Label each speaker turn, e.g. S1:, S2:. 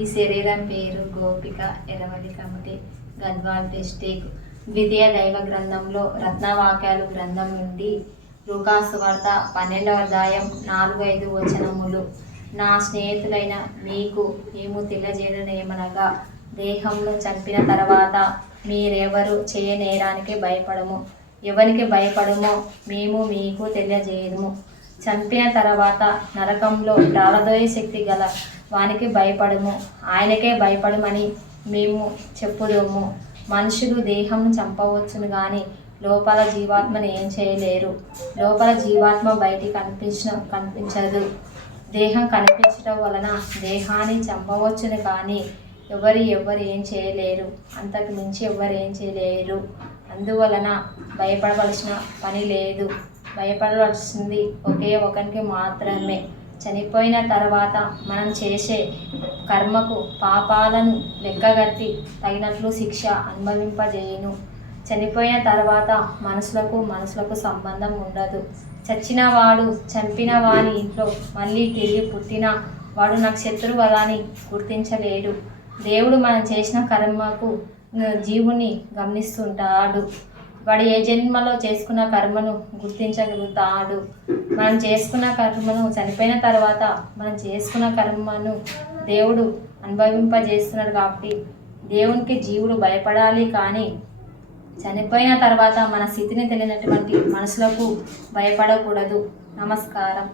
S1: ఈ శరీరం పేరు గోపిక ఎరవలి కమిటీ గద్వాల్ డిస్టిక్. ద్వితీయ దైవ గ్రంథంలో రత్నవాక్యాలు గ్రంథం నుండి రుకాసువార్త పన్నెండవ అధ్యాయం నాలుగు ఐదు వచనములు. నా స్నేహితులైన మీకు మేము తెలియజేయడమనగా దేహంలో చంపిన తర్వాత మీరెవరు చేయనేరానికి భయపడము. ఎవరికి భయపడమో మేము మీకు తెలియజేయము చంపిన తర్వాత నరకంలో ప్రాణదోయ శక్తి గల వానికి భయపడము ఆయనకే భయపడమని మేము చెప్పుదము. మనుషులు దేహం చంపవచ్చును కానీ లోపల జీవాత్మని ఏం చేయలేరు. లోపల జీవాత్మ బయటికి కనిపించిన కనిపించదు. దేహం కనిపించడం వలన దేహాన్ని చంపవచ్చును కానీ ఎవరు ఎవరు ఏం చేయలేరు. అంతకు మించి ఎవరు ఏం చేయలేరు. అందువలన భయపడవలసిన పని లేదు. భయపడవలసింది ఒకే ఒకరికి మాత్రమే. చనిపోయిన తర్వాత మనం చేసే కర్మకు పాపాలను లెక్కగట్టి తగినట్లు శిక్ష అనుభవింపజేయును. చనిపోయిన తర్వాత మనుషులకు మనుషులకు సంబంధం ఉండదు. చచ్చిన వాడు చంపిన వాని ఇంట్లో మళ్ళీ తిరిగి పుట్టిన వాడు నాకు శత్రువు అని గుర్తించలేడు. దేవుడు మనం చేసిన కర్మకు జీవుని గమనిస్తుంటాడు. వాడు ఏ జన్మలో చేసుకున్న కర్మను గుర్తించగలుగుతాడు? మనం చేసుకున్న కర్మను చనిపోయిన తర్వాత మనం చేసుకున్న కర్మను దేవుడు అనుభవింపజేస్తున్నాడు కాబట్టి దేవునికి జీవుడు భయపడాలి కానీ చనిపోయిన తర్వాత మన స్థితిని తెలియనటువంటి మనసులకు భయపడకూడదు. నమస్కారం.